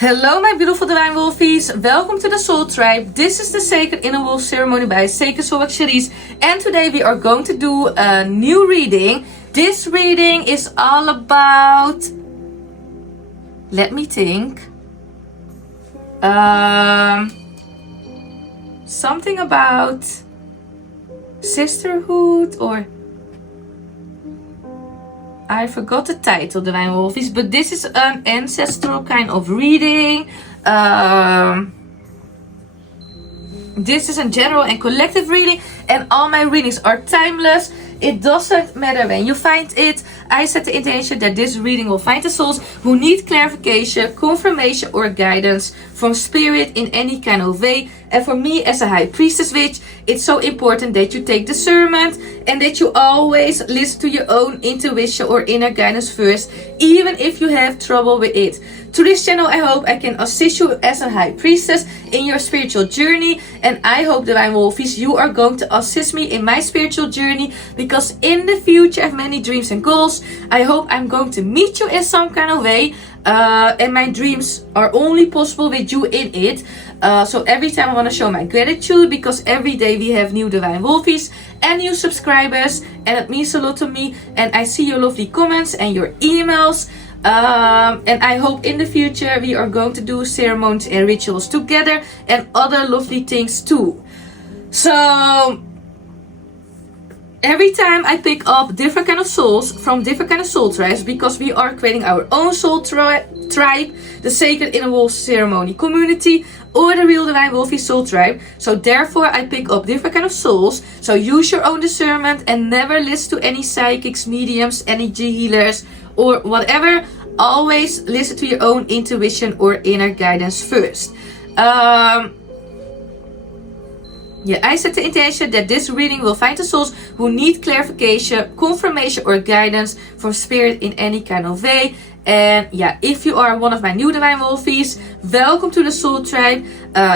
Hello my beautiful Divine Wolfeys, welcome to the Soul Tribe. This is the Sacred Inner Wolf ceremony by Sacred Soul Work Charice, and today we are going to do a new reading. This reading is all about, let me think, something about sisterhood, or I forgot the title, Divine Wolfeys, but this is an ancestral kind of reading. This is a general and collective reading, and all my readings are timeless. It doesn't matter when you find it. I set the intention that this reading will find the souls who need clarification, confirmation or guidance from spirit in any kind of way. And for me as a high priestess witch, it's so important that you take discernment and that you always listen to your own intuition or inner guidance first, even if you have trouble with it. To this channel, I hope I can assist you as a high priestess in your spiritual journey, and I hope, Divine Wolfeys, you are going to assist me in my spiritual journey, because in the future I have many dreams and goals. I hope I'm going to meet you in some kind of way, and my dreams are only possible with you in it. So every time I want to show my gratitude, because every day we have new Divine Wolfeys and new subscribers, and it means a lot to me, and I see your lovely comments and your emails. And I hope in the future we are going to do ceremonies and rituals together and other lovely things too. So every time I pick up different kind of souls from different kind of soul tribes, because we are creating our own soul tribe, the Sacred Inner Wolf ceremony community, or the real Divine Wolfey soul tribe. So therefore I pick up different kind of souls. So use your own discernment and never listen to any psychics, mediums, energy healers, or whatever. Always listen to your own intuition or inner guidance first. I set the intention that this reading will find the souls who need clarification, confirmation or guidance from spirit in any kind of way. And if you are one of my new Divine Wolfeys, welcome to the Soul Tribe.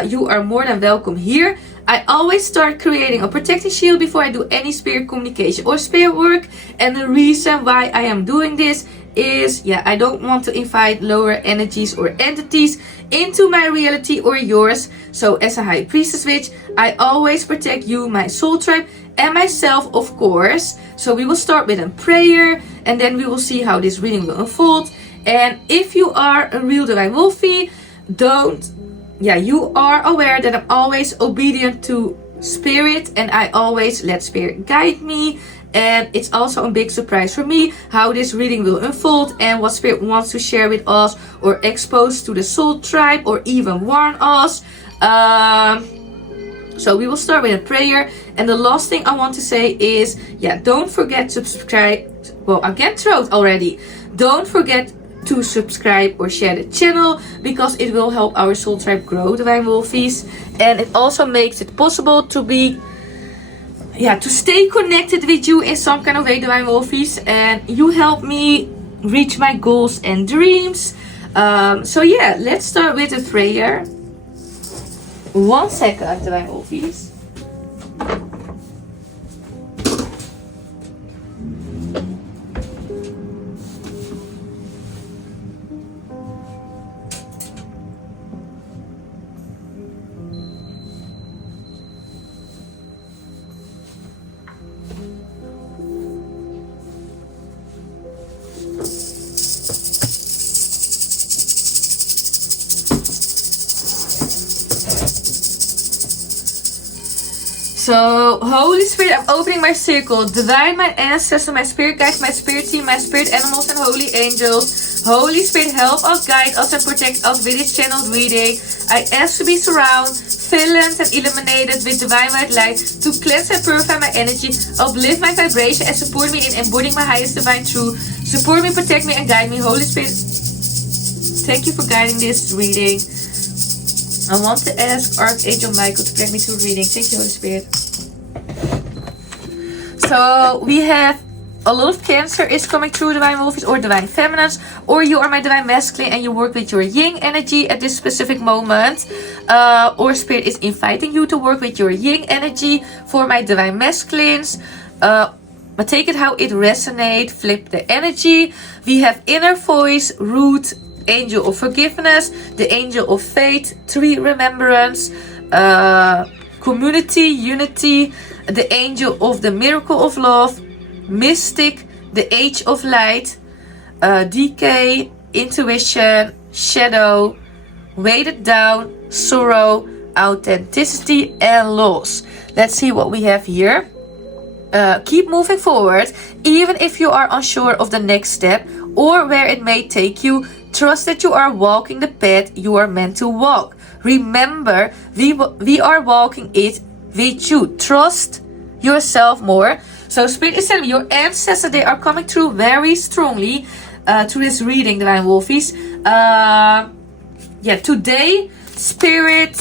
You are more than welcome here. I always start creating a protecting shield before I do any spirit communication or spirit work. And the reason why I am doing this is, I don't want to invite lower energies or entities into my reality or yours. So as a high priestess witch, I always protect you, my soul tribe, and myself, of course. So we will start with a prayer, and then we will see how this reading will unfold. And if you are a real Divine Wolfey, you are aware that I'm always obedient to spirit, and I always let spirit guide me. And it's also a big surprise for me how this reading will unfold and what spirit wants to share with us or expose to the soul tribe or even warn us. So we will start with a prayer. And the last thing I want to say is, don't forget to subscribe. Well, I get throat already. Don't forget to subscribe or share the channel, because it will help our soul tribe grow, Divine Wolfeys. And it also makes it possible to be to stay connected with you in some kind of way, Divine Wolfeys, and you help me reach my goals and dreams. Let's start with a prayer. 1 second, Divine Wolfeys. So, Holy Spirit, I'm opening my circle. Divine, my ancestors, my spirit guides, my spirit team, my spirit animals, and holy angels. Holy Spirit, help us, guide us, and protect us with this channeled reading. I ask to be surrounded, filled, and illuminated with divine white light to cleanse and purify my energy, uplift my vibration, and support me in embodying my highest divine truth. Support me, protect me, and guide me. Holy Spirit, thank you for guiding this reading. I want to ask Archangel Michael to grant me through reading. Thank you, Holy Spirit. So we have a lot of Cancer is coming through, Divine Wolfeys, or Divine Feminines, or you are my Divine Masculine and you work with your Yin energy at this specific moment, or Spirit is inviting you to work with your Yin energy. For my Divine Masculines, but take it how it resonates. Flip the energy. We have inner voice, root, angel of forgiveness, the angel of faith, 3 remembrance, community, unity, the angel of the miracle of love, mystic, the age of light, decay, intuition, shadow, weighted down, sorrow, authenticity, and loss. Let's see what we have here. Keep moving forward, even if you are unsure of the next step or where it may take you. Trust that you are walking the path you are meant to walk. Remember, we are walking it with you. Trust yourself more. So Spirit is telling me your ancestors, they are coming through very strongly through this reading, Divine Wolfeys. Today Spirit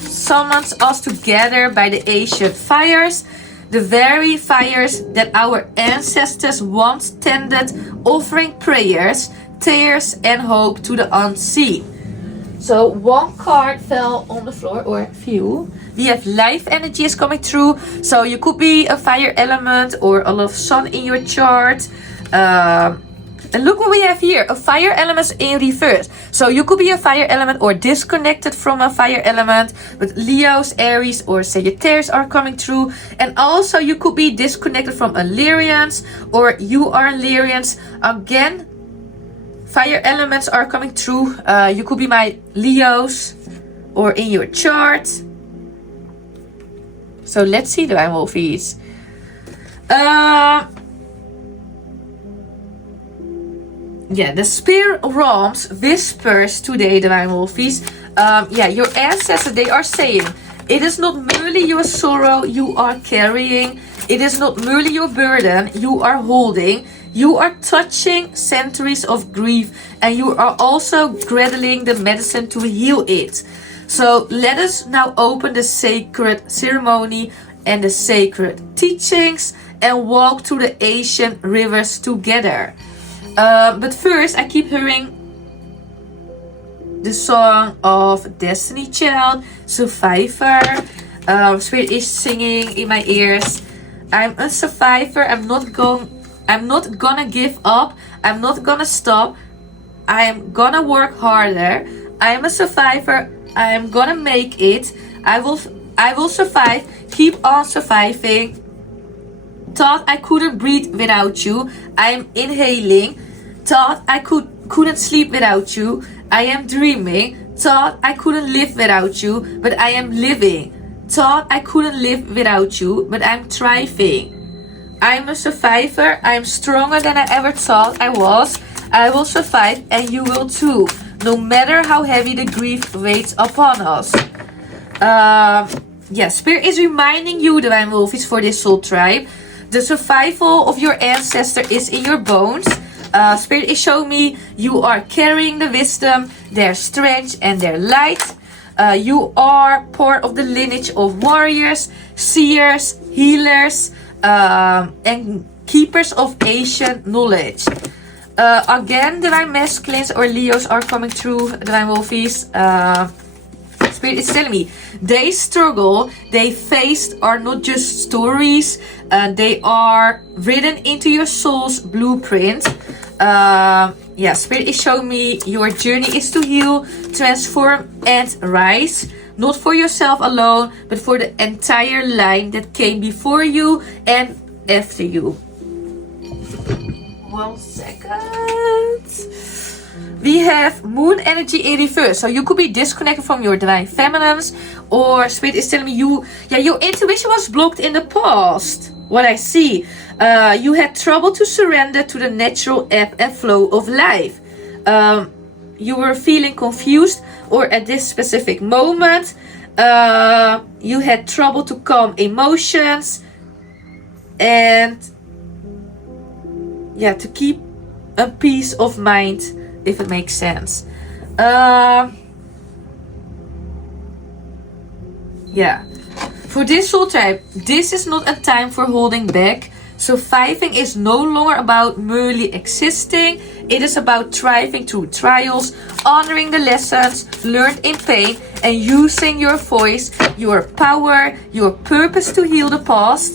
summons us together by the ancient fires, the very fires that our ancestors once tended, offering prayers, tears, and hope to the unseen. So 1 card fell on the floor, or few. We have life energy is coming through. So you could be a fire element or a lot of sun in your chart. And look what we have here, a fire element in reverse. So you could be a fire element or disconnected from a fire element, but Leos, Aries, or Sagittarius are coming through. And also you could be disconnected from Illyrians, or you are Illyrians. Again, fire elements are coming through. You could be my Leos or in your chart. So let's see, Divine Wolfeys. The spirit realms whispers today, Divine Wolfeys. Your ancestors, they are saying, it is not merely your sorrow you are carrying. It is not merely your burden you are holding. You are touching centuries of grief, and you are also cradling the medicine to heal it. So let us now open the sacred ceremony and the sacred teachings and walk through the ancient rivers together. But first, I keep hearing the song of Destiny Child, Survivor. Spirit is singing in my ears. I'm a survivor. I'm not gonna give up. I'm not gonna stop. I'm gonna work harder. I'm a survivor. I'm gonna make it. I will survive. Keep on surviving. Thought I couldn't breathe without you. I am inhaling. Thought I couldn't sleep without you. I am dreaming. Thought I couldn't live without you, but I am living. Thought I couldn't live without you, but I'm thriving. I am a survivor. I am stronger than I ever thought I was. I will survive, and you will too, no matter how heavy the grief weighs upon us. Spirit is reminding you, Divine Wolfeys, for this soul tribe. The survival of your ancestor is in your bones. Spirit is showing me you are carrying the wisdom, their strength, and their light. You are part of the lineage of warriors, seers, healers, and keepers of ancient knowledge. Again, Divine Masculines or Leos are coming through, Divine Wolfeys. Spirit is telling me they struggle, they faced are not just stories, they are written into your soul's blueprint. Spirit is showing me your journey is to heal, transform, and rise. Not for yourself alone, but for the entire line that came before you and after you. 1 second. We have moon energy in reverse. So you could be disconnected from your divine feminines, or Spirit is telling me your intuition was blocked in the past. What I see, you had trouble to surrender to the natural ebb and flow of life. You were feeling confused, or at this specific moment, you had trouble to calm emotions and to keep a peace of mind, if it makes sense. For this soul type, this is not a time for holding back. Surviving is no longer about merely existing. It is about thriving through trials, honoring the lessons learned in pain, and using your voice, your power, your purpose to heal the past.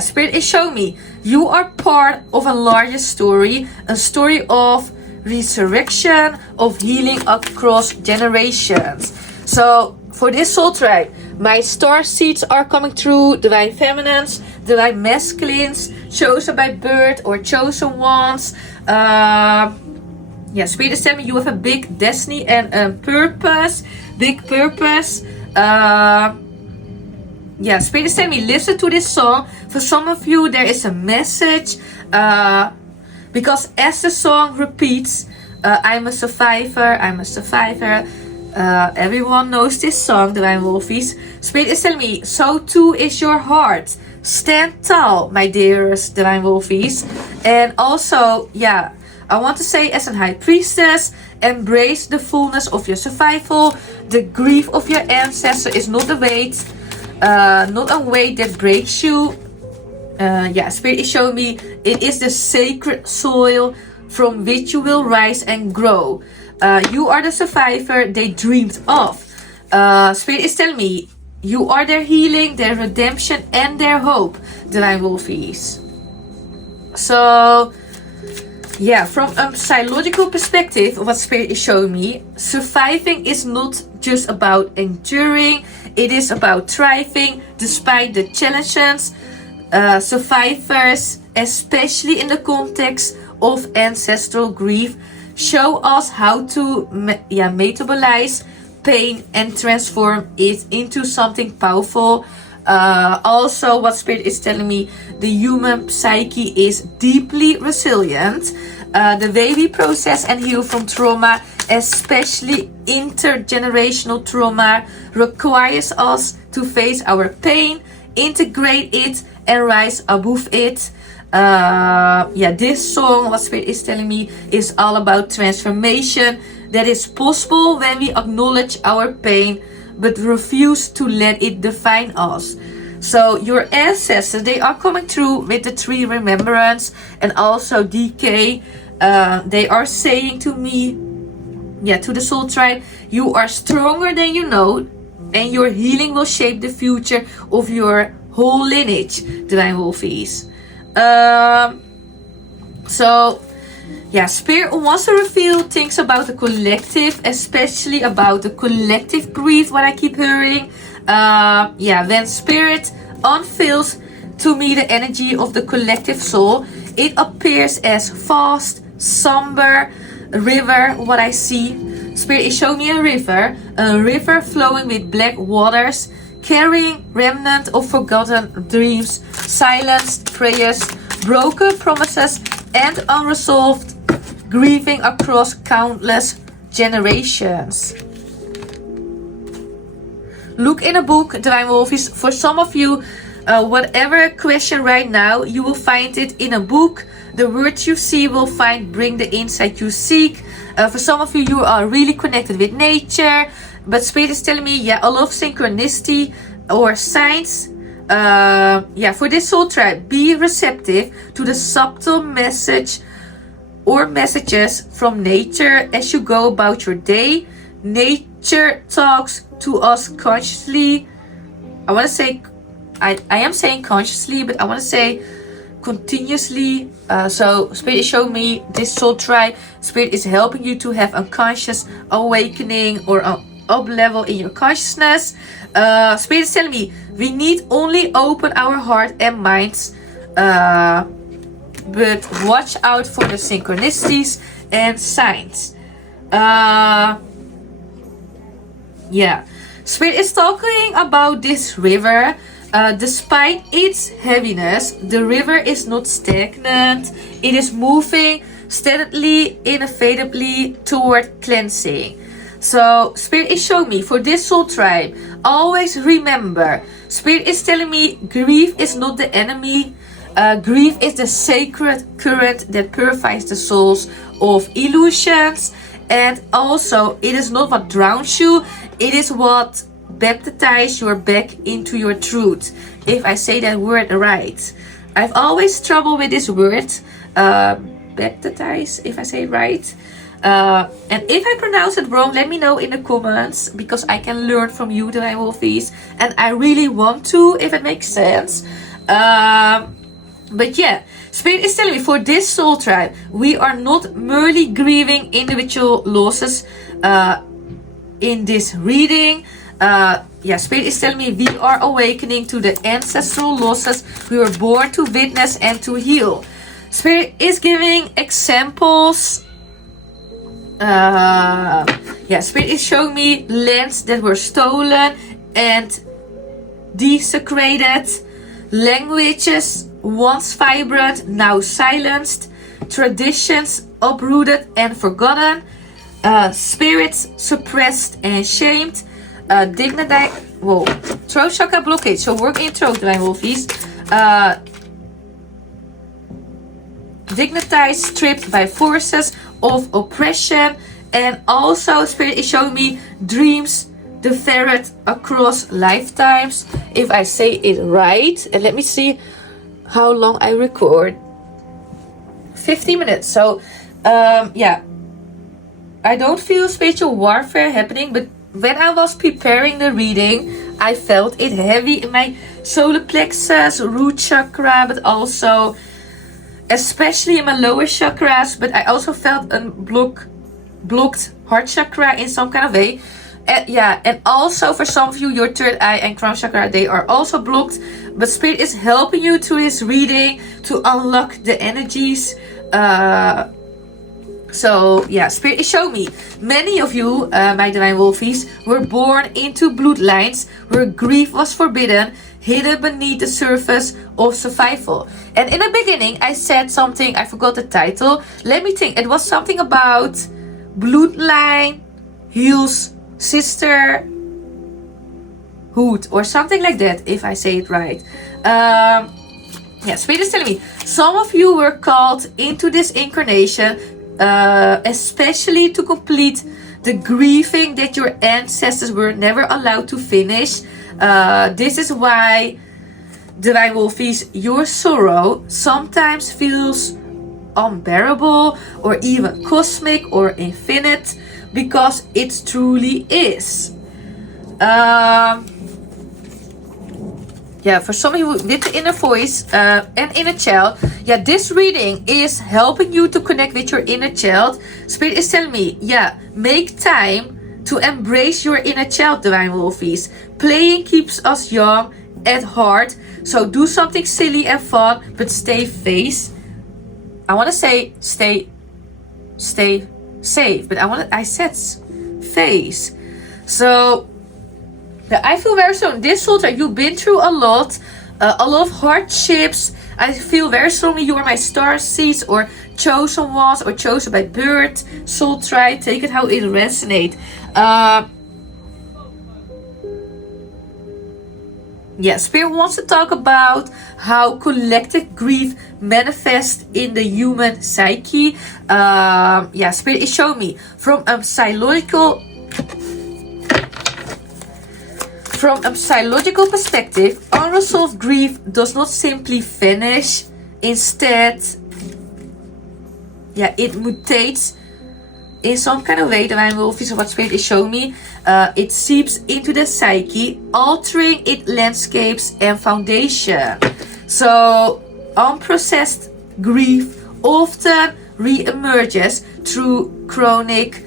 Spirit is showing me you are part of a larger story, a story of resurrection of healing across generations. So for this soul tribe, my star seeds are coming through, divine feminines, divine masculines, chosen by birth or chosen ones. Spirit is telling me you have a big destiny and a purpose, big purpose. Spirit is telling me listen to this song. For some of you, there is a message, because as the song repeats, I'm a survivor, I'm a survivor. Everyone knows this song, Divine Wolfeys. Spirit is telling me, so too is your heart. Stand tall, my dearest Divine Wolfeys. And also, I want to say as a high priestess, embrace the fullness of your survival. The grief of your ancestor is not a weight, not a weight that breaks you. Spirit is showing me it is the sacred soil from which you will rise and grow. You are the survivor they dreamed of. Spirit is telling me you are their healing, their redemption, and their hope, Divine Wolfeys. So, from a psychological perspective, what Spirit is showing me, surviving is not just about enduring, it is about thriving despite the challenges. Survivors, especially in the context of ancestral grief, show us how to metabolize pain and transform it into something powerful. Also, what Spirit is telling me, the human psyche is deeply resilient. The way we process and heal from trauma, especially intergenerational trauma, requires us to face our pain, integrate it, and rise above it. This song, what Spirit is telling me, is all about transformation that is possible when we acknowledge our pain but refuse to let it define us. So your ancestors, they are coming through with the 3 remembrance and also decay. They are saying to me, to the soul tribe, you are stronger than you know, and your healing will shape the future of your whole lineage, Divine Wolfeys. Spirit wants to reveal things about the collective, especially about the collective grief, what I keep hearing. When Spirit unveils to me the energy of the collective soul, it appears as vast, somber river, what I see. Spirit is showing me a river flowing with black waters, carrying remnant of forgotten dreams, silenced prayers, broken promises, and unresolved grieving across countless generations. Look in a book, Divine Wolfeys. For some of you, whatever question right now, you will find it in a book. The words you see will bring the insight you seek. For some of you, you are really connected with nature. But Spirit is telling me, a lot of synchronicity or signs. For this soul tribe, be receptive to the subtle message or messages from nature as you go about your day. Nature talks to us consciously. I want to say, I am saying consciously, but I want to say continuously. So Spirit is showing me this soul tribe. Spirit is helping you to have a conscious awakening or an up level in your consciousness. Spirit is telling me we need only open our heart and minds, but watch out for the synchronicities and signs. Spirit is talking about this river. Despite its heaviness, the river is not stagnant. It is moving steadily, inevitably toward cleansing. So Spirit is showing me for this soul tribe, always remember, Spirit is telling me grief is not the enemy. Grief is the sacred current that purifies the souls of illusions. And also, it is not what drowns you, it is what baptizes you back into your truth. If I say that word right. I've always trouble with this word, baptize, if I say it right. And if I pronounce it wrong, let me know in the comments, because I can learn from you, Divine Wolfeys, and I really want to, if it makes sense. Spirit is telling me for this soul tribe, we are not merely grieving individual losses in this reading. Spirit is telling me we are awakening to the ancestral losses we were born to witness and to heal. Spirit is giving examples. Spirit is showing me lands that were stolen and desecrated, languages once vibrant, now silenced, traditions uprooted and forgotten, spirits suppressed and shamed, dignity, throat chakra blockage, so work in throat, Divine Wolfeys, dignitized, stripped by forces of oppression, and also Spirit is showing me dreams deferred across lifetimes, if I say it right. And let me see how long I record. 50 minutes. So I don't feel spiritual warfare happening, but when I was preparing the reading, I felt it heavy in my solar plexus, root chakra, but also especially in my lower chakras. But I also felt a blocked heart chakra in some kind of way. And also for some of you, your third eye and crown chakra, they are also blocked. But Spirit is helping you through this reading to unlock the energies. Spirit is showing me many of you, my Divine Wolfeys, were born into bloodlines where grief was forbidden, hidden beneath the surface of survival. And in the beginning, I said something, I forgot the title. Let me think. It was something about bloodline heals sisterhood or something like that, if I say it right. Spirit is telling me some of you were called into this incarnation, especially to complete the grieving that your ancestors were never allowed to finish. This is why, Divine Wolfeys, your sorrow sometimes feels unbearable or even cosmic or infinite, because it truly is. For some of you with the inner voice and inner child, this reading is helping you to connect with your inner child. Spirit is telling me, make time to embrace your inner child, Divine Wolfeys. Playing keeps us young at heart, so do something silly and fun, but stay safe. I want to say stay safe, but I said face. So I feel very strong. This soul tribe, you've been through a lot of hardships. I feel very strongly you are my star seeds or chosen ones or chosen by birth. Soul tribe, take it how it resonates. Spirit wants to talk about how collective grief manifests in the human psyche. Spirit is showing me from a psychological perspective, unresolved grief does not simply vanish. Instead, it mutates in some kind of way. Divine Wolfeys, what Spirit is showing me, it seeps into the psyche, altering its landscapes and foundation. So unprocessed grief often re-emerges through chronic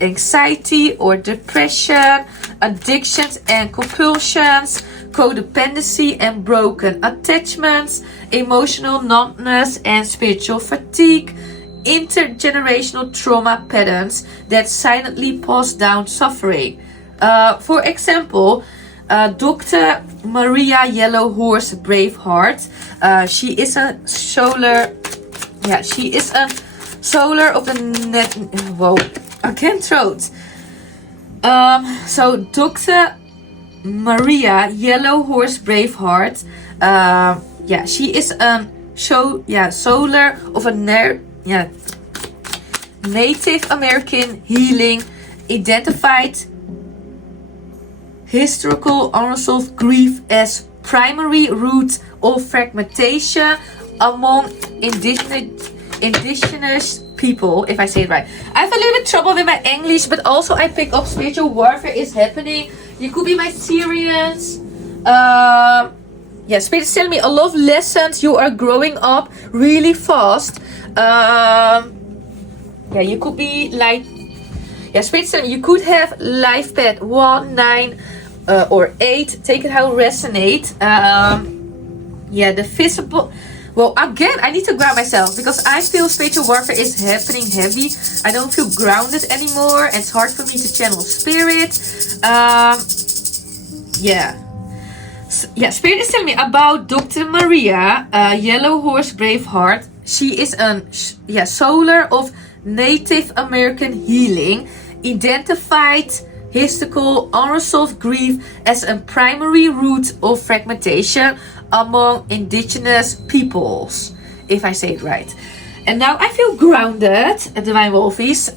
anxiety or depression, addictions and compulsions, codependency and broken attachments, emotional numbness and spiritual fatigue, intergenerational trauma patterns that silently pass down suffering. For example, Dr. Maria Yellow Horse Braveheart, she is a solar of the net. Whoa, I can't throat. So Dr. Maria Yellow Horse Braveheart, she is a solar of a Native American healing, identified historical unresolved grief as primary root of fragmentation among indigenous people, if I say it right. I have a little bit trouble with my English, but also I pick up spiritual warfare is happening. You could be my Syrians. Yeah, Spirit is telling me a lot of lessons. You are growing up really fast. Yeah, you could be like, yeah, Spirit is telling me you could have life path 1, 9, or 8. Take it how resonate. Yeah, the visible. Well, again, I need to ground myself because I feel spiritual warfare is happening heavy. I don't feel grounded anymore. It's hard for me to channel spirit. Yeah. Yeah, Spirit is telling me about Dr. Maria, Yellow Horse Brave Heart. She is a solar of Native American healing, identified mystical unresolved grief as a primary root of fragmentation among indigenous peoples, if I say it right. And now I feel grounded at Divine Wolfeys.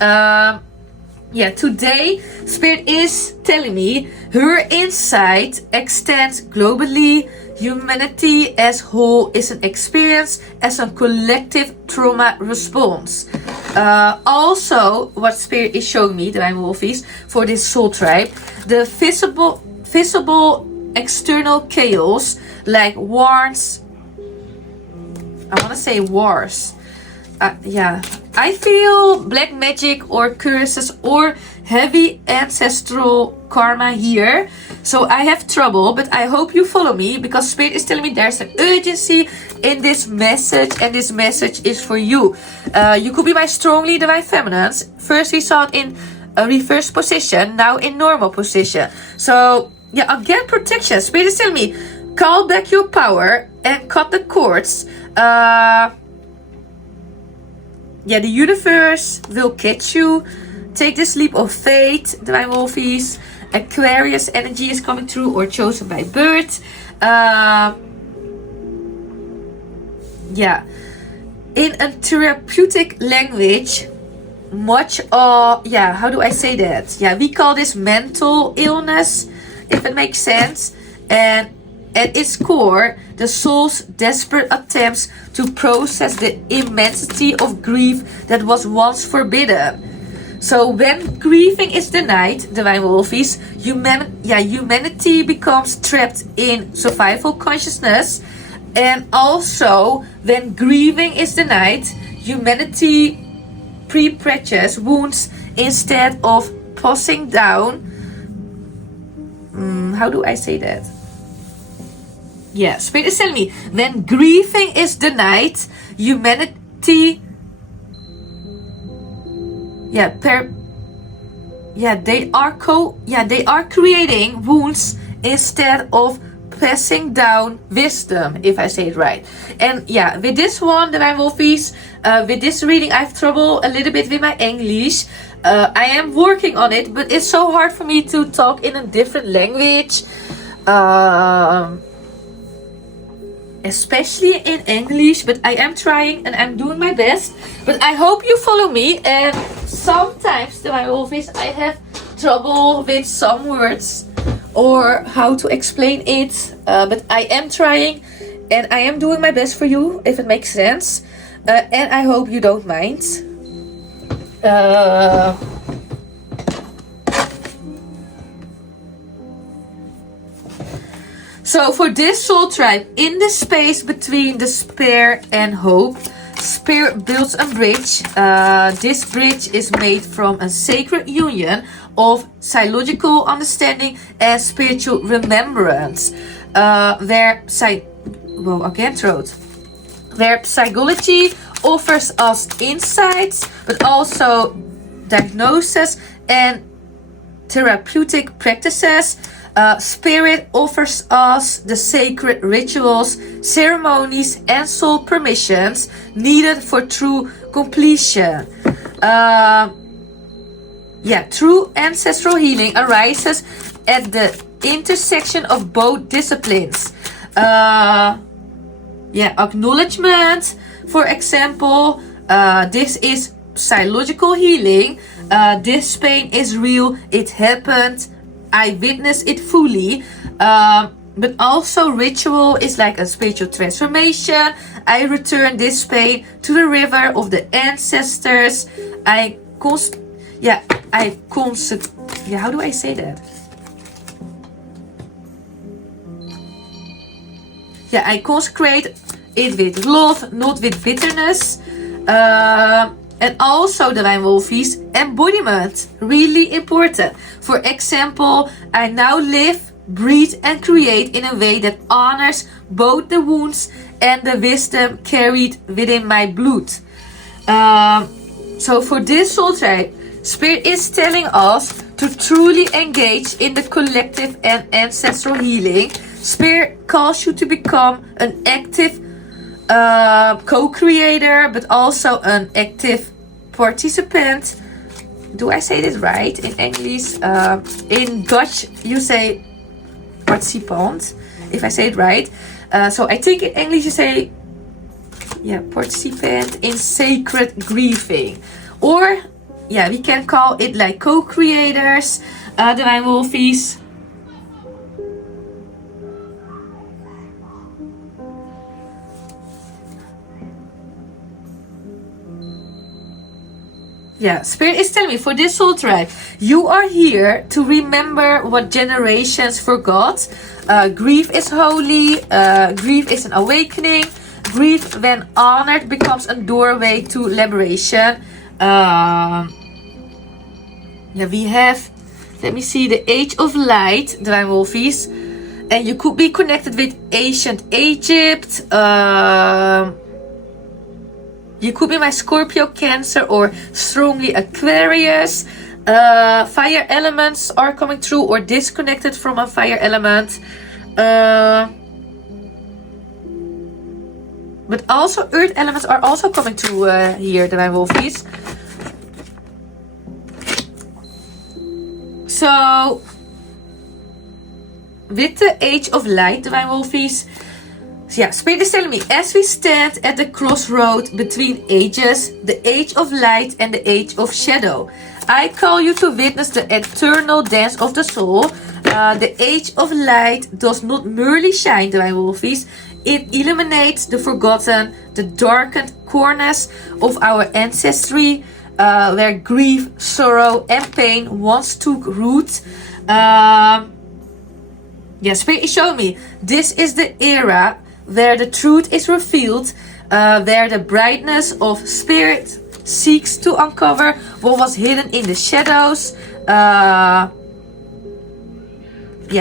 Yeah, today Spirit is telling me her insight extends globally. Humanity as whole is an experience as a collective trauma response. Also, what Spirit is showing me, Divine Wolfeys, for this soul tribe, the visible external chaos like wars. I want to say wars. Yeah, I feel black magic or curses or heavy ancestral karma here. So I have trouble, but I hope you follow me because Spirit is telling me there's an urgency in this message, and this message is for you. You could be my strongly divine feminines. First we saw it in a reverse position, now in normal position. So yeah, again, protection. Spirit is telling me call back your power and cut the cords. Yeah, the universe will catch you. Take this leap of faith, Divine Wolfeys. Aquarius energy is coming through or chosen by birth. Yeah. In a therapeutic language, much of, yeah, how do I say that? Yeah, we call this mental illness, if it makes sense. And at its core, the soul's desperate attempts to process the immensity of grief that was once forbidden. So when grieving is denied, Divine Wolfeys, humanity becomes trapped in survival consciousness. And also, when grieving is denied, humanity perpetuates wounds instead of passing down. How do I say that? Yeah, Spirit is telling me when grieving is denied, humanity, they are creating wounds instead of passing down wisdom, if I say it right. And yeah, with this one, Divine Wolfeys, with this reading, I have trouble a little bit with my English. I am working on it, but it's so hard for me to talk in a different language. Especially in English, but I am trying and I'm doing my best. But I hope you follow me. And sometimes, Divine Wolfeys, I have trouble with some words or how to explain it. But I am trying and I am doing my best for you, if it makes sense. And I hope you don't mind. So for this soul tribe, in the space between despair and hope, Spirit builds a bridge. This bridge is made from a sacred union of psychological understanding and spiritual remembrance. Where psychology offers us insights, but also diagnosis and therapeutic practices. Spirit offers us the sacred rituals, ceremonies, and soul permissions needed for true completion. True ancestral healing arises at the intersection of both disciplines. Acknowledgement, for example, this is psychological healing. This pain is real, it happened, I witness it fully. But also ritual is like a spiritual transformation. I return this pain to the river of the ancestors. How do I say that? I consecrate it with love, not with bitterness. And also, Divine Wolfeys, embodiment, really important. For example, I now live, breathe and create in a way that honors both the wounds and the wisdom carried within my blood. So for this soul tribe, Spirit is telling us to truly engage in the collective and ancestral healing. Spirit calls you to become an active co-creator, but also an active participant. Do I say this right in English? In Dutch you say participant, if I say it right. So I think in English you say participant in sacred grieving, or we can call it like co-creators, Divine Wolfeys. Spirit is telling me for this soul tribe, you are here to remember what generations forgot. Grief is holy. Grief is an awakening. Grief, when honored, becomes a doorway to liberation. We have, let me see, the Age of Light, Divine Wolfeys. And you could be connected with ancient Egypt. You could be my Scorpio, Cancer, or strongly Aquarius. Fire elements are coming through, or disconnected from a fire element. But also earth elements are also coming through here, Divine Wolfeys. So, with the Age of Light, Divine Wolfeys, Spirit is telling me, as we stand at the crossroad between ages, the Age of Light and the Age of Shadow, I call you to witness the eternal dance of the soul. The Age of Light does not merely shine, Divine Wolfeys. It illuminates the forgotten, the darkened corners of our ancestry, where grief, sorrow and pain once took root. Spirit is showing me, this is the era where the truth is revealed, where the brightness of Spirit seeks to uncover what was hidden in the shadows.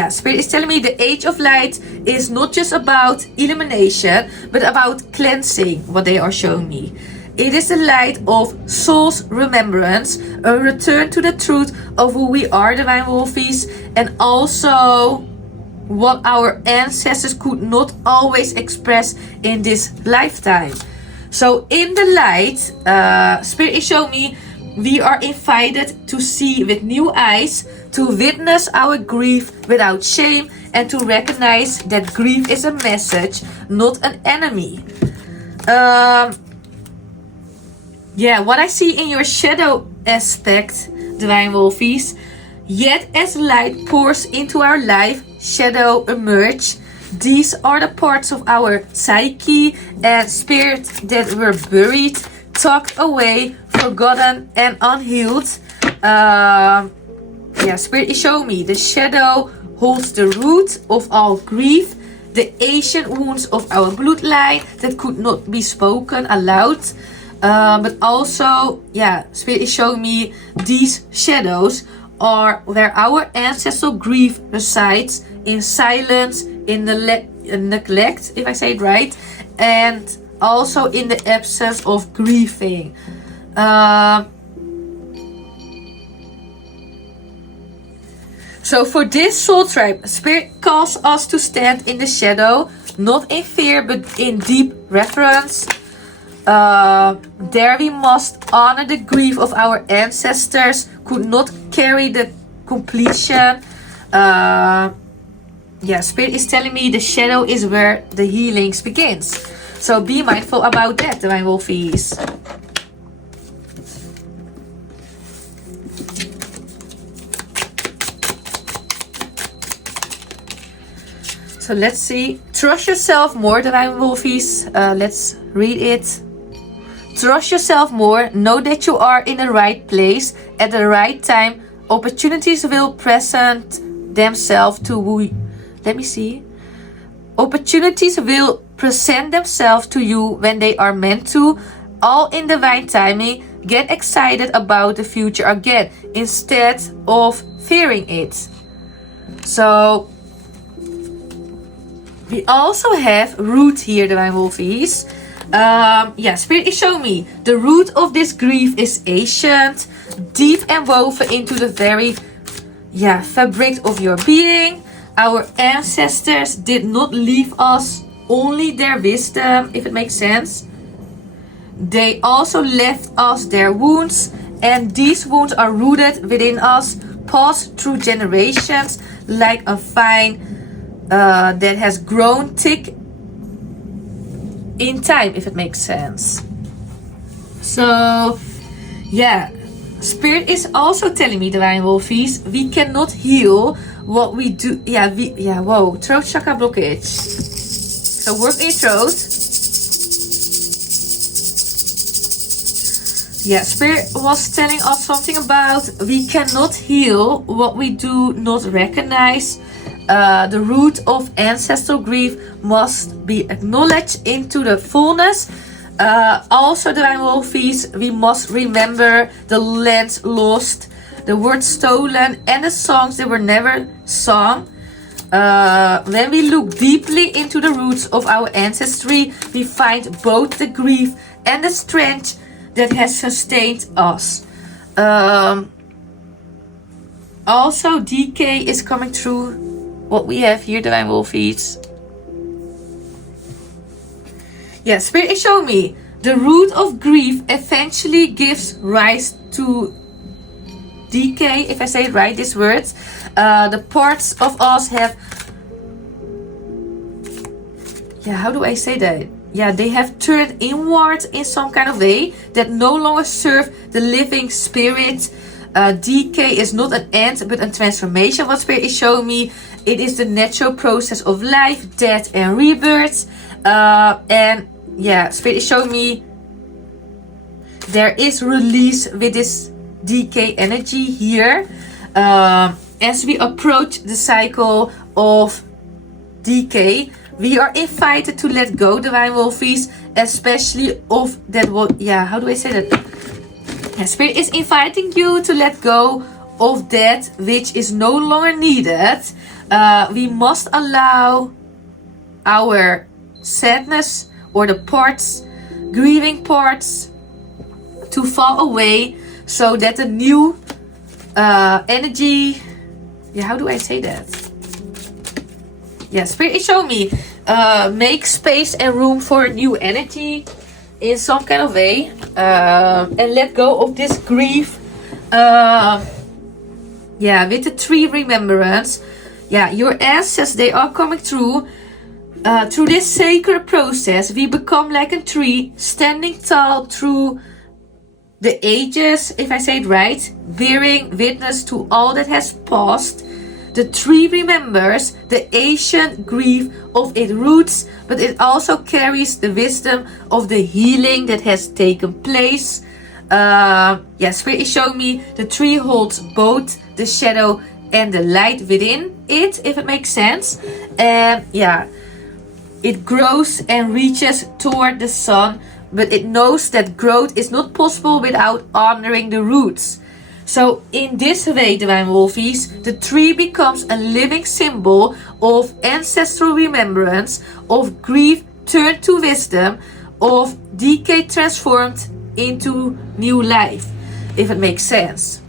Spirit is telling me the Age of Light is not just about illumination, but about cleansing, what they are showing me. It is the light of soul's remembrance, a return to the truth of who we are, Divine Wolfeys, and also what our ancestors could not always express in this lifetime. So in the light, Spirit is showing me we are invited to see with new eyes, to witness our grief without shame, and to recognize that grief is a message, not an enemy. What I see in your shadow aspect, Divine Wolfeys, yet as light pours into our life, shadow emerge. These are the parts of our psyche and spirit that were buried, tucked away, forgotten and unhealed. Spirit is showing me the shadow holds the root of all grief, the ancient wounds of our bloodline that could not be spoken aloud. But also, Spirit is showing me these shadows are where our ancestral grief resides, in silence, in neglect, if I say it right, and also in the absence of grieving. So for this soul tribe, Spirit calls us to stand in the shadow, not in fear, but in deep reverence. There we must honor the grief of our ancestors, could not carry the completion. Spirit is telling me the shadow is where the healings begins. So be mindful about that, Divine Wolfeys. So let's see. Trust yourself more, Divine Wolfeys. Let's read it. Trust yourself more. Know that you are in the right place at the right time. Opportunities will present themselves to who. Let me see. Opportunities will present themselves to you when they are meant to, all in divine timing. Get excited about the future again instead of fearing it. So we also have root here, Divine Wolfeys. Spirit is showing me the root of this grief is ancient, deep and woven into the very fabric of your being. Our ancestors did not leave us only their wisdom, if it makes sense. They also left us their wounds, and these wounds are rooted within us, passed through generations like a vine that has grown thick in time, if it makes sense. So Spirit is also telling me, Divine Wolfeys, we cannot heal what we do. Throat chakra blockage. So work in your throat. Spirit was telling us something about we cannot heal what we do not recognize. The root of ancestral grief must be acknowledged into the fullness. Also, Divine Wolfeys, we must remember the lands lost, the words stolen, and the songs that were never sung. When we look deeply into the roots of our ancestry, we find both the grief and the strength that has sustained us. Also, decay is coming through what we have here, Divine Wolfeys. Spirit is showing me the root of grief eventually gives rise to decay, if I say it right, these words. The parts of us have, how do I say that? They have turned inward in some kind of way that no longer serve the living spirit. Decay is not an end but a transformation. What Spirit is showing me, it is the natural process of life, death and rebirth. Spirit is showing me there is release with this decay energy here. As we approach the cycle of decay, we are invited to let go, Divine Wolfeys, especially of that. How do I say that? Spirit is inviting you to let go of that which is no longer needed. We must allow our sadness or the parts, grieving parts, to fall away so that the new energy, how do I say that? Spirit is showing me make space and room for new energy in some kind of way, and let go of this grief. With the tree remembrance, your ancestors, they are coming through. Through this sacred process, we become like a tree, standing tall through the ages, if I say it right, bearing witness to all that has passed. The tree remembers the ancient grief of its roots, but it also carries the wisdom of the healing that has taken place. Spirit is showing me the tree holds both the shadow and the light within it, if it makes sense. And it grows and reaches toward the sun, but it knows that growth is not possible without honoring the roots. So in this way, Divine Wolfeys, the tree becomes a living symbol of ancestral remembrance, of grief turned to wisdom, of decay transformed into new life, if it makes sense.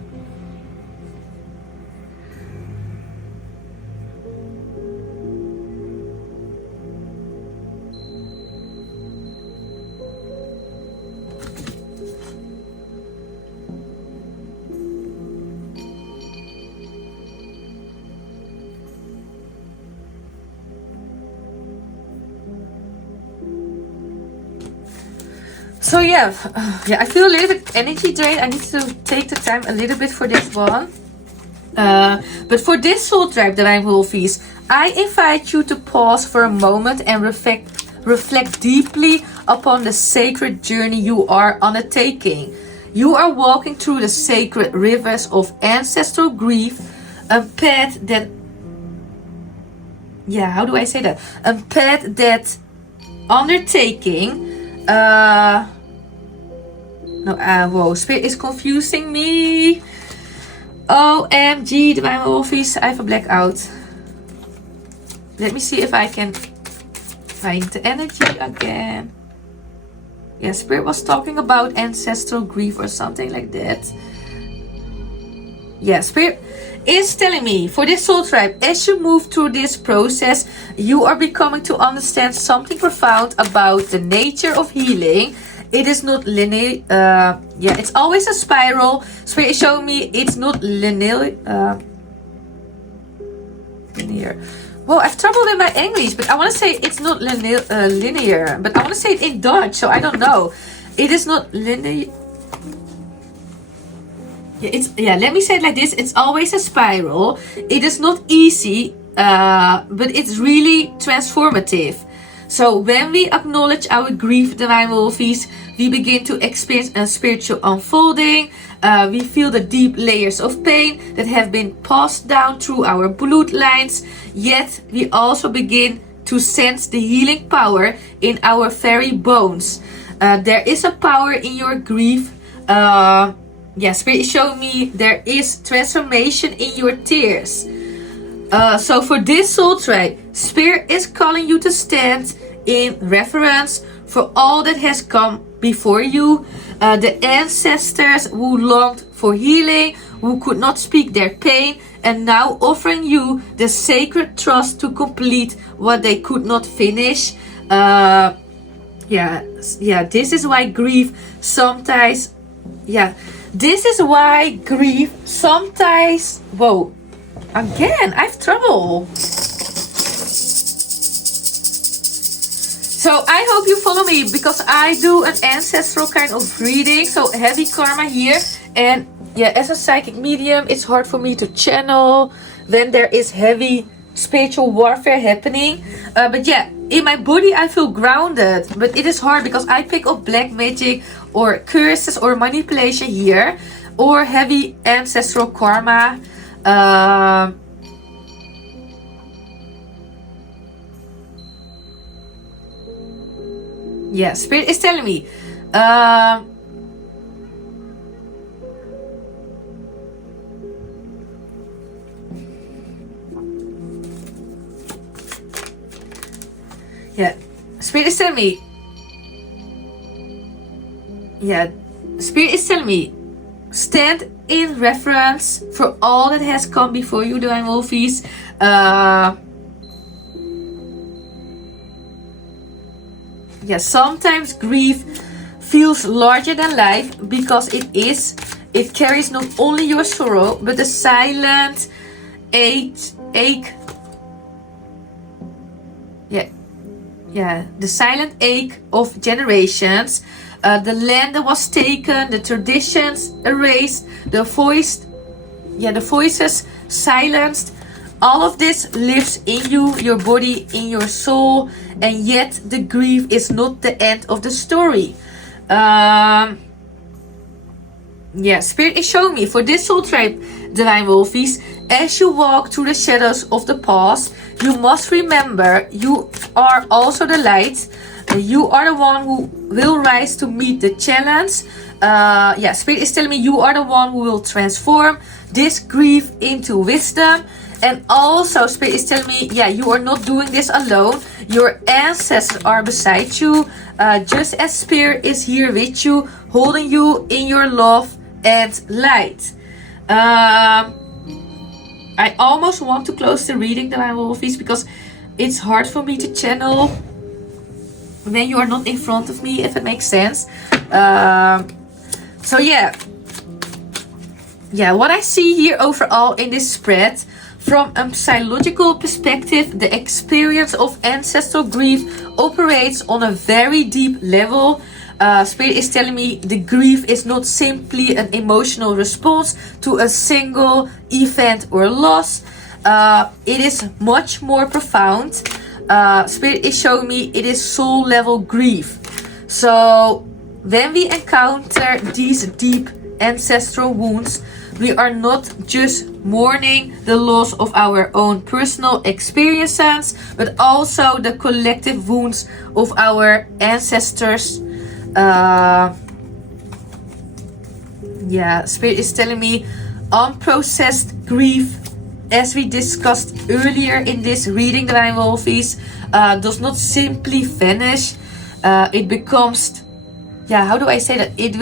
So I feel a little bit energy drained. I need to take the time a little bit for this one. But for this soul tribe, Divine Wolfeys, I invite you to pause for a moment and reflect deeply upon the sacred journey you are undertaking. You are walking through the sacred rivers of ancestral grief, a path that yeah, how do I say that? A path that undertaking. Whoa, Spirit is confusing me. OMG, Divine Wolfeys, I have a blackout. Let me see if I can find the energy again. Yeah, Spirit was talking about ancestral grief or something like that. Yeah, Spirit is telling me, for this soul tribe, as you move through this process, you are becoming to understand something profound about the nature of healing. It is not linear. Yeah, it's always a spiral. Spirit is showing me it's not linear. Well, I've trouble in my English, but I want to say it's not linear. But I want to say it in Dutch, so I don't know. It is not linear. Yeah, let me say it like this. It's always a spiral. It is not easy, but it's really transformative. So when we acknowledge our grief, Divine Wolfeys, we begin to experience a spiritual unfolding. We feel the deep layers of pain that have been passed down through our bloodlines. Yet we also begin to sense the healing power in our very bones. There is a power in your grief. Yeah, Spirit is showing me there is transformation in your tears. So for this soul tribe, Spirit is calling you to stand in reverence for all that has come before you. The ancestors who longed for healing, who could not speak their pain, and now offering you the sacred trust to complete what they could not finish. Yeah, this is why grief sometimes, this is why grief sometimes, whoa, again, I have trouble. So I hope you follow me, because I do an ancestral kind of reading, so heavy karma here. And yeah, as a psychic medium, it's hard for me to channel when there is heavy spiritual warfare happening. But yeah, in my body I feel grounded, but it is hard because I pick up black magic or curses or manipulation here, or heavy ancestral karma. Yeah, Spirit is telling me yeah, Spirit is telling me, yeah, Spirit is telling me, stand in reverence for all that has come before you, Divine Wolfeys. Yeah, sometimes grief feels larger than life, because it carries not only your sorrow, but the silent ache. The silent ache of generations. The land that was taken, the traditions erased, the voices silenced. All of this lives in you, your body, in your soul, and yet the grief is not the end of the story. Spirit is showing me, for this soul tribe, Divine Wolfeys, as you walk through the shadows of the past, you must remember you are also the light. You are the one who will rise to meet the challenge. Spirit is telling me you are the one who will transform this grief into wisdom. And also, Spirit is telling me, you are not doing this alone. Your ancestors are beside you. Just as Spirit is here with you, holding you in your love and light. I almost want to close the reading, Divine Wolfeys, because it's hard for me to channel when you are not in front of me, if it makes sense. What I see here overall in this spread, from a psychological perspective, the experience of ancestral grief operates on a very deep level. Spirit is telling me the grief is not simply an emotional response to a single event or loss. It is much more profound. Spirit is showing me it is soul level grief. So when we encounter these deep ancestral wounds, we are not just mourning the loss of our own personal experiences, but also the collective wounds of our ancestors. Spirit is telling me unprocessed grief, as we discussed earlier in this reading, Divine Wolfeys, does not simply vanish. It becomes, how do I say that? It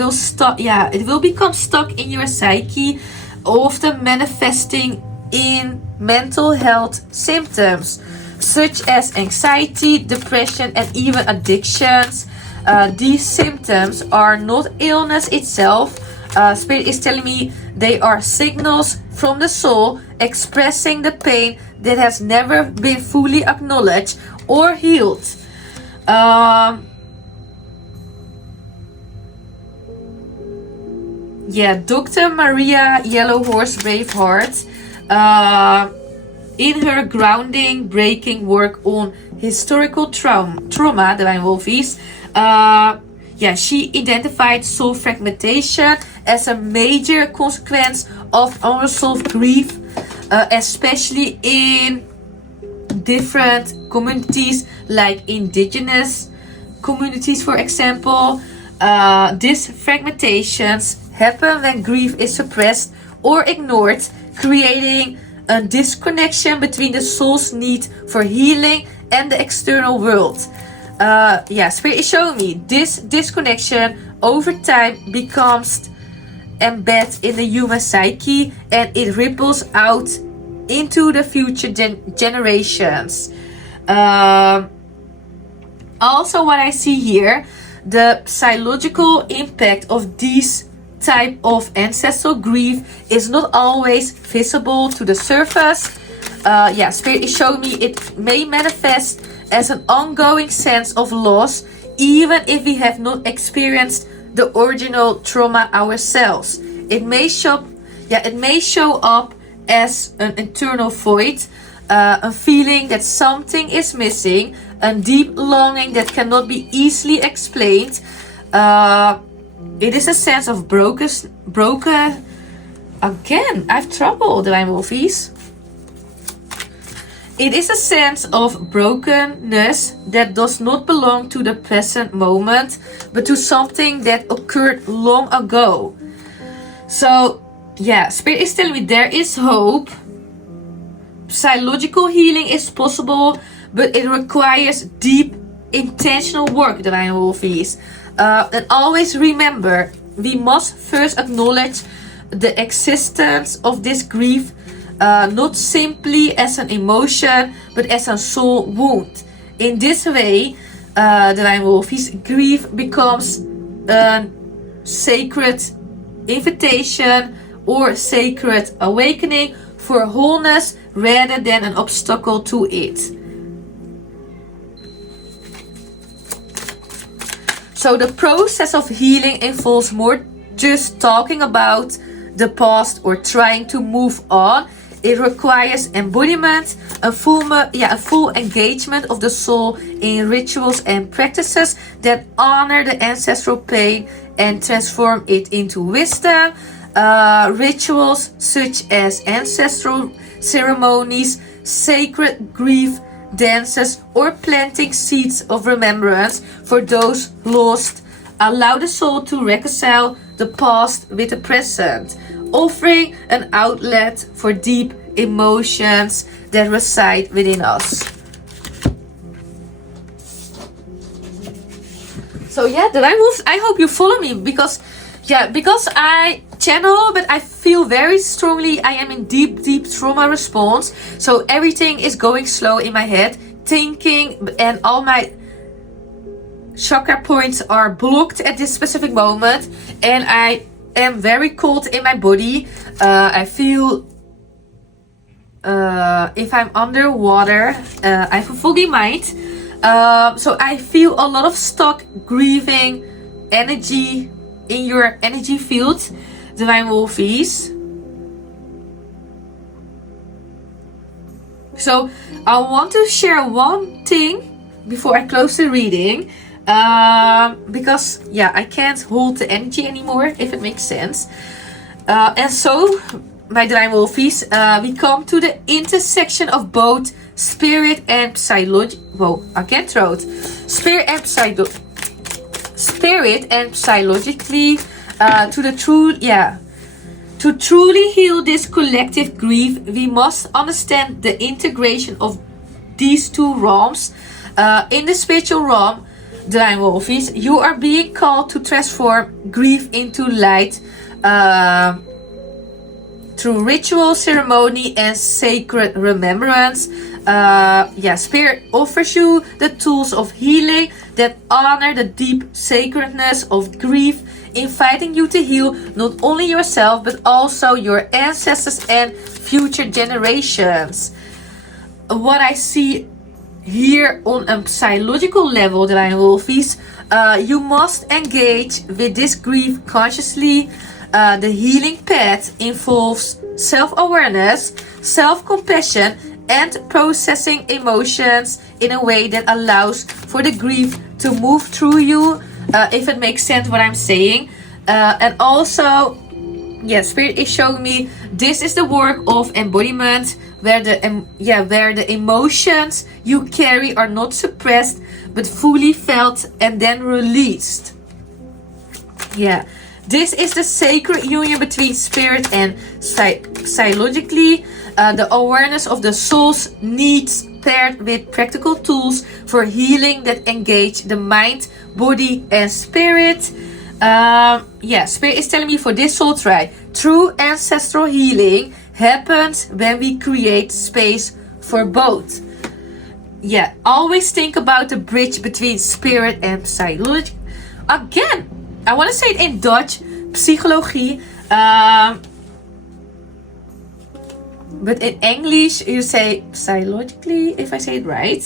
will become stuck in your psyche, often manifesting in mental health symptoms such as anxiety, depression, and even addictions. These symptoms are not illness itself. Spirit is telling me they are signals from the soul expressing the pain that has never been fully acknowledged or healed. Dr. Maria Yellowhorse Braveheart, in her grounding, breaking work on historical trauma, Divine Wolfeys, she identified soul fragmentation as a major consequence of unresolved grief, especially in different communities like indigenous communities, for example. These fragmentations happen when grief is suppressed or ignored, creating a disconnection between the soul's need for healing and the external world. Spirit is showing me this disconnection over time becomes embedded in the human psyche, and it ripples out into the future generations. Also, what I see here, the psychological impact of these type of ancestral grief is not always visible to the surface. Spirit is showing me it may manifest as an ongoing sense of loss, even if we have not experienced the original trauma ourselves. It may show up as an internal void, a feeling that something is missing, a deep longing that cannot be easily explained. It is a sense of broken. Again, I have trouble, Divine Wolfeys. It is a sense of brokenness that does not belong to the present moment, but to something that occurred long ago. So, Spirit is telling me there is hope. Psychological healing is possible, but it requires deep, intentional work, Divine Wolfeys. And always remember, we must first acknowledge the existence of this grief, not simply as an emotion, but as a soul wound. In this way, Divine Wolfeys, grief becomes a sacred invitation or sacred awakening for wholeness rather than an obstacle to it. So the process of healing involves more just talking about the past or trying to move on. It requires embodiment, a full engagement of the soul in rituals and practices that honor the ancestral pain and transform it into wisdom. Rituals such as ancestral ceremonies, sacred grief dances, or planting seeds of remembrance for those lost allow the soul to reconcile the past with the present, offering an outlet for deep emotions that reside within us. So Divine Wolves, I hope you follow me because I channel, but I feel very strongly I am in deep trauma response. So everything is going slow in my head, thinking, and all my chakra points are blocked at this specific moment, and I am very cold in my body. I feel if I'm underwater, I have a foggy mind. So I feel a lot of stuck grieving energy in your energy field, Divine Wolfeys. So I want to share one thing before I close the reading, because I can't hold the energy anymore, if it makes sense. And so, my Divine Wolfeys, we come to the intersection of both spirit and psychology. Whoa, I can't throat. Spirit and psychologically, to the truth, To truly heal this collective grief, we must understand the integration of these two realms. In the spiritual realm, Divine Wolfeys, you are being called to transform grief into light through ritual, ceremony, and sacred remembrance. Spirit offers you the tools of healing that honor the deep sacredness of grief, inviting you to heal not only yourself but also your ancestors and future generations. What I see here on a psychological level, Divine Wolfeys, you must engage with this grief consciously. The healing path involves self-awareness, self-compassion, and processing emotions in a way that allows for the grief to move through you, if it makes sense what I'm saying. And also, Spirit is showing me this is the work of embodiment, where the emotions you carry are not suppressed but fully felt and then released. This is the sacred union between spirit and psychologically. The awareness of the soul's needs paired with practical tools for healing that engage the mind, body, and spirit. Spirit is telling me for this soul tribe, true ancestral healing happens when we create space for both. Always think about the bridge between spirit and psychology. Again, I want to say it in Dutch, psychologie. But in English, you say psychologically, if I say it right.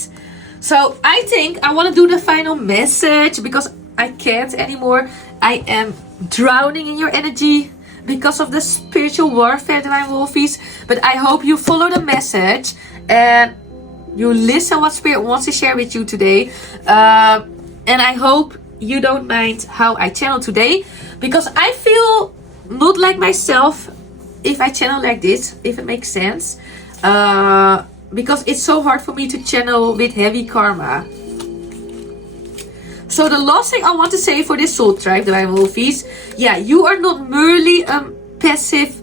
So I think I want to do the final message because I can't anymore. I am drowning in your energy because of the spiritual warfare, Divine Wolfeys. But I hope you follow the message and you listen what Spirit wants to share with you today. And I hope you don't mind how I channel today, because I feel not like myself if I channel like this, if it makes sense, because it's so hard for me to channel with heavy karma. So the last thing I want to say for this soul tribe, Divine Wolfeys, you are not merely a passive.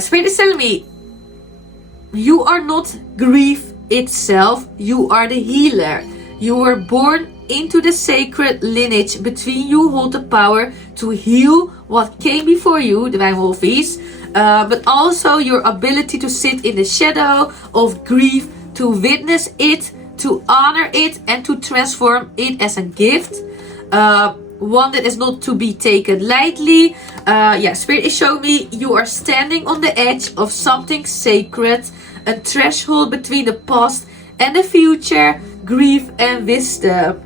Spirit is telling me you are not grief itself, you are the healer. You were born into the sacred lineage. Between you hold the power to heal what came before you, Divine Wolfeys, but also your ability to sit in the shadow of grief, to witness it, to honor it, and to transform it as a gift, one that is not to be taken lightly. Spirit is showing me you are standing on the edge of something sacred, a threshold between the past and the future, grief and wisdom.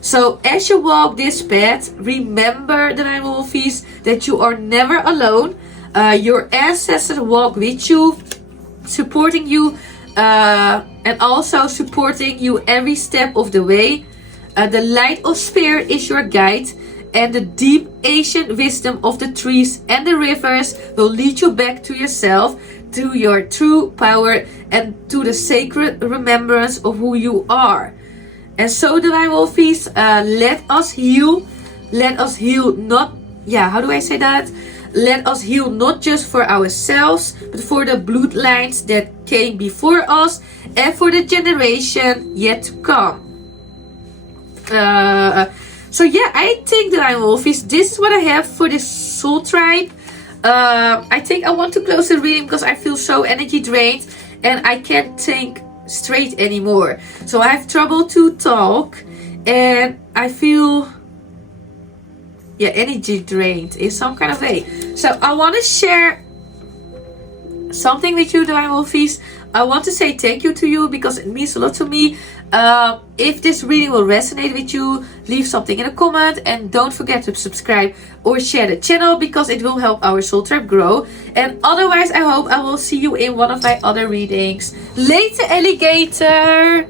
So as you walk this path, remember, Divine Wolfeys, that you are never alone. Your ancestors walk with you, supporting you, and also supporting you every step of the way. The light of Spirit is your guide, and the deep ancient wisdom of the trees and the rivers will lead you back to yourself, to your true power, and to the sacred remembrance of who you are. And so, Divine Wolfeys, let us heal. Let us heal not, how do I say that? Let us heal not just for ourselves, but for the bloodlines that came before us and for the generation yet to come. I think, Divine Wolfeys, this is what I have for this soul tribe. I think I want to close the reading because I feel so energy drained and I can't think straight anymore. So I have trouble to talk and I feel energy drained in some kind of way. So I want to share something with you, Divine Wolfeys. I want to say thank you to you because it means a lot to me. If this reading will resonate with you, leave something in a comment and don't forget to subscribe or share the channel because it will help our soul tribe grow. And otherwise, I hope I will see you in one of my other readings. Later, alligator!